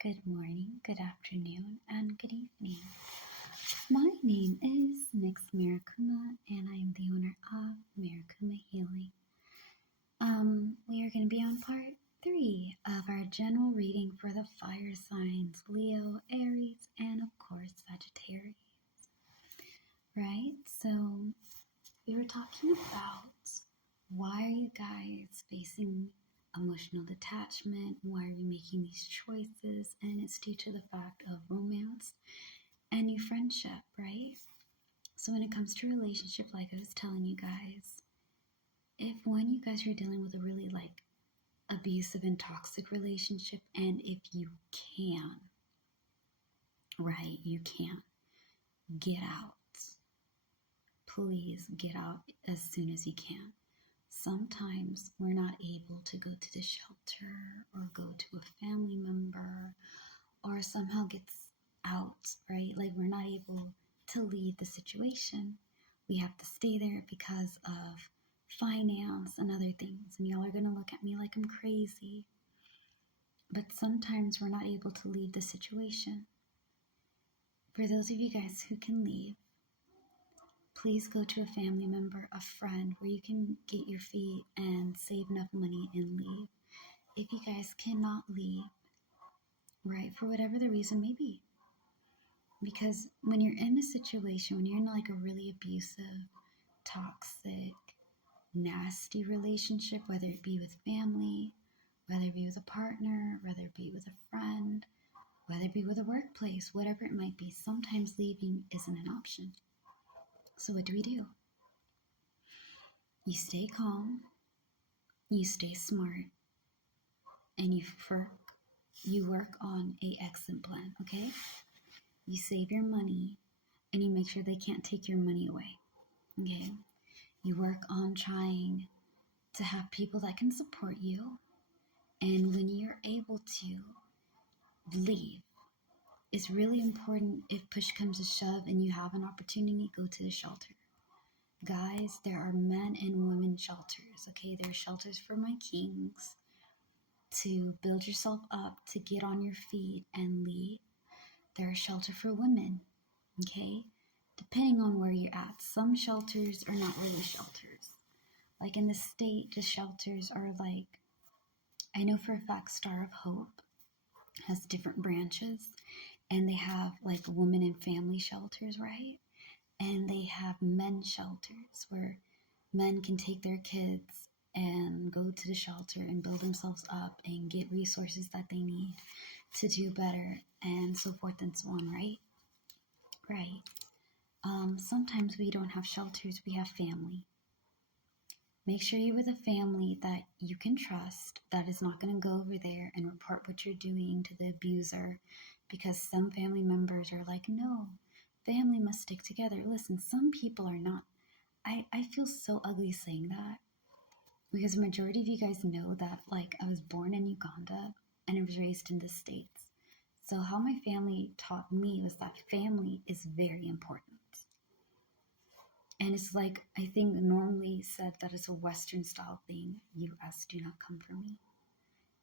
good morning, good afternoon, and good evening. My name is Nix Marikuma, and I am the owner of Marikuma Healing. We are going to be on part 3 of our general reading for the fire signs, Leo, Aries, and of course, Sagittarius. Right? So, we were talking about why are you guys facing emotional detachment? Why are you making these choices? And it's due to the fact of romance and new friendship, right? So when it comes to relationship, like I was telling you guys, if one, you guys are dealing with a really abusive and toxic relationship, and if you can, right, you can get out. Please get out as soon as you can. Sometimes we're not able to go to the shelter or go to a family member or somehow gets out, right? Like we're not able to leave the situation. We have to stay there because of finance and other things. And y'all are going to look at me like I'm crazy. But sometimes we're not able to leave the situation. For those of you guys who can leave, please go to a family member, a friend, where you can get your feet and save enough money and leave. If you guys cannot leave, right, for whatever the reason may be. Because when you're in a situation, when you're in a really abusive, toxic, nasty relationship, whether it be with family, whether it be with a partner, whether it be with a friend, whether it be with a workplace, whatever it might be, sometimes leaving isn't an option. So what do? You stay calm, you stay smart, and you work on an exit plan, okay? You save your money, and you make sure they can't take your money away, okay? You work on trying to have people that can support you, and when you're able to leave, it's really important. If push comes to shove and you have an opportunity, go to the shelter. Guys, there are men and women shelters, okay? There are shelters for my kings to build yourself up, to get on your feet and leave. There are shelter for women, okay? Depending on where you're at. Some shelters are not really shelters. Like in the state, the shelters are I know for a fact Star of Hope has different branches, and they have women and family shelters, right? And they have men's shelters where men can take their kids and go to the shelter and build themselves up and get resources that they need to do better and so forth and so on, right? Right. Sometimes we don't have shelters, we have family. Make sure you're with a family that you can trust, that is not going to go over there and report what you're doing to the abuser, because some family members are like, no, family must stick together. Listen, some people are not. I feel so ugly saying that, because the majority of you guys know that I was born in Uganda and I was raised in the States. So how my family taught me was that family is very important. And it's I think normally said that it's a Western style thing. US, do not come for me.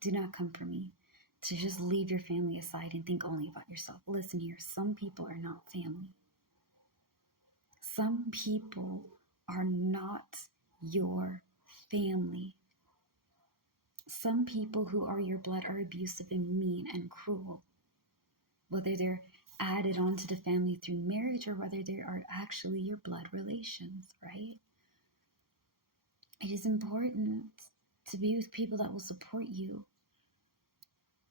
Do not come for me. To just leave your family aside and think only about yourself. Listen here, some people are not family. Some people are not your family. Some people who are your blood are abusive and mean and cruel. Whether they're added onto the family through marriage or whether they are actually your blood relations, right? It is important to be with people that will support you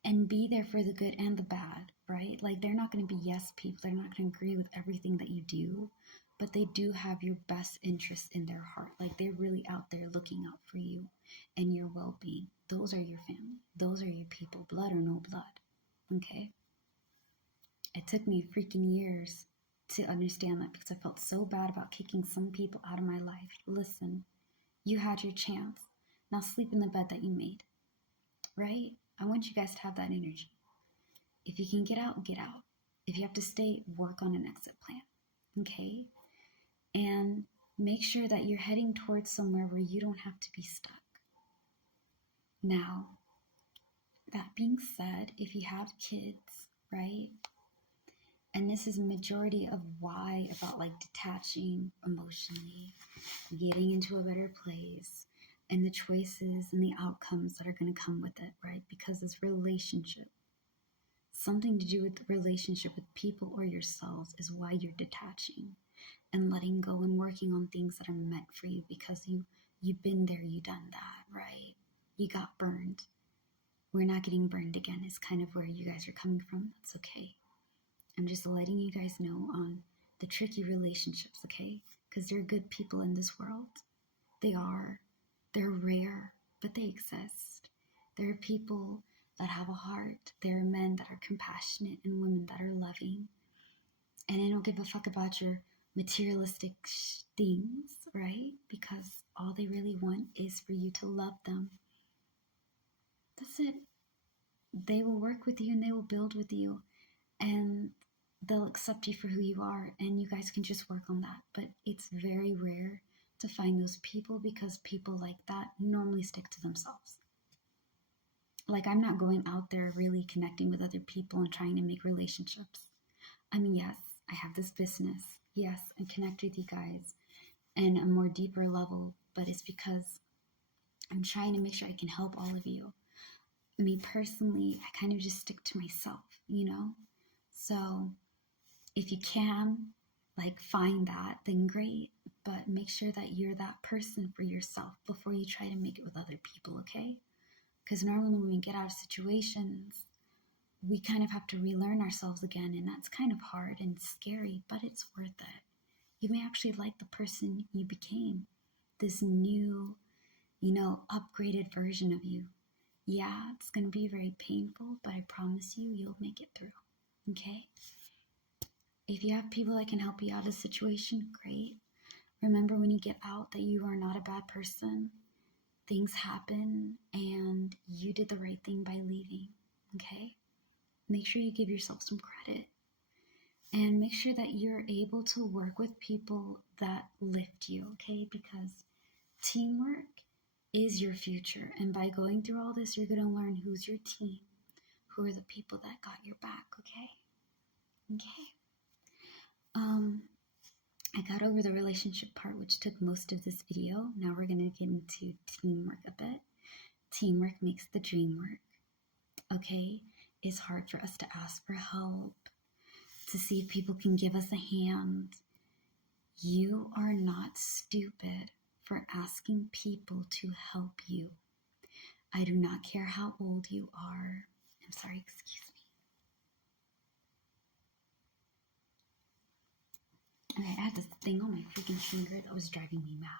and be there for the good and the bad, right? They're not going to be yes people. They're not going to agree with everything that you do, but they do have your best interest in their heart. They're really out there looking out for you and your well-being. Those are your family. Those are your people, blood or no blood, okay? It took me freaking years to understand that, because I felt so bad about kicking some people out of my life. Listen, you had your chance. Now sleep in the bed that you made, right? I want you guys to have that energy. If you can get out, get out. If you have to stay, work on an exit plan, okay? And make sure that you're heading towards somewhere where you don't have to be stuck. Now, that being said, if you have kids, right? And this is a majority of why about like detaching emotionally, getting into a better place, and the choices and the outcomes that are going to come with it, right? Because this relationship, something to do with the relationship with people or yourselves, is why you're detaching and letting go and working on things that are meant for you, because you've been there, you done that, right? You got burned. We're not getting burned again is kind of where you guys are coming from. That's okay. I'm just letting you guys know on the tricky relationships, okay? Because there are good people in this world. They are. They're rare, but they exist. There are people that have a heart. There are men that are compassionate and women that are loving. And they don't give a fuck about your materialistic things, right? Because all they really want is for you to love them. That's it. They will work with you and they will build with you. And they'll accept you for who you are, and you guys can just work on that. But it's very rare to find those people, because people like that normally stick to themselves. Like, I'm not going out there really connecting with other people and trying to make relationships. I mean, yes, I have this business. Yes, I connect with you guys in a more deeper level, but it's because I'm trying to make sure I can help all of you. Me personally, I kind of just stick to myself, you know? So if you can, like, find that, then great. But make sure that you're that person for yourself before you try to make it with other people, okay? Because normally when we get out of situations, we kind of have to relearn ourselves again, and that's kind of hard and scary, but it's worth it. You may actually like the person you became, this new, upgraded version of you. Yeah, it's going to be very painful, but I promise you, you'll make it through, okay? If you have people that can help you out of a situation, great. Remember when you get out that you are not a bad person. Things happen and you did the right thing by leaving, okay? Make sure you give yourself some credit. And make sure that you're able to work with people that lift you, okay? Because teamwork is your future. And by going through all this, you're going to learn who's your team, who are the people that got your back, okay? Okay. I got over the relationship part, which took most of this video. Now we're going to get into teamwork a bit. Teamwork makes the dream work, okay? It's hard for us to ask for help, to see if people can give us a hand. You are not stupid for asking people to help you. I do not care how old you are. I'm sorry, excuse me. Okay, I had this thing on my freaking finger that was driving me mad.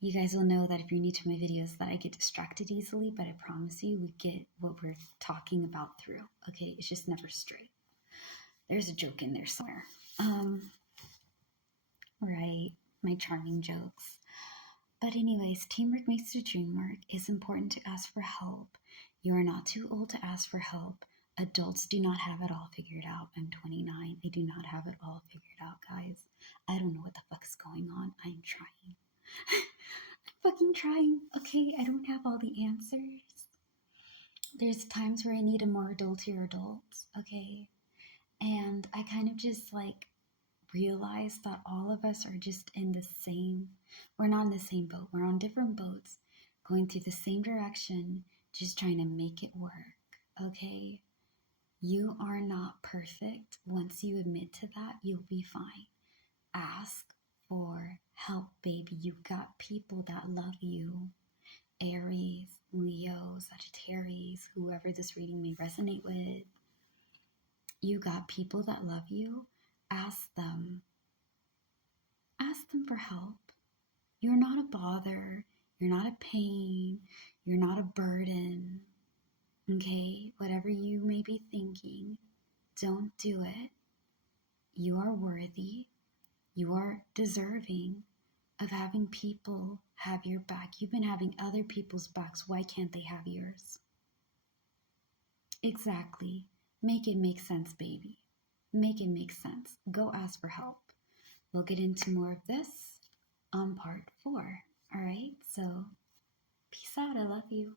You guys will know that if you're new to my videos that I get distracted easily, but I promise you we get what we're talking about through. Okay, it's just never straight. There's a joke in there somewhere. Right, my charming jokes. But anyways, teamwork makes the dream work. It's important to ask for help. You are not too old to ask for help. Adults do not have it all figured out. I'm 29. I do not have it all figured out, guys. I don't know what the fuck is going on. I'm trying. I'm fucking trying. Okay, I don't have all the answers. There's times where I need a more adultier adult, okay? And I kind of just like realize that all of us are just in the same, we're not in the same boat. We're on different boats, going through the same direction, just trying to make it work, okay? You are not perfect. Once you admit to that, you'll be fine. Ask for help, baby. You've got people that love you. Aries, Leo, Sagittarius, whoever this reading may resonate with. You got people that love you. Ask them. Ask them for help. You're not a bother. You're not a pain. You're not a burden. Okay? Whatever you may be thinking, don't do it. You are worthy. You are deserving of having people have your back. You've been having other people's backs. Why can't they have yours? Exactly. Make it make sense, baby. Make it make sense. Go ask for help. We'll get into more of this on part 4. All right, so Peace out. I love you.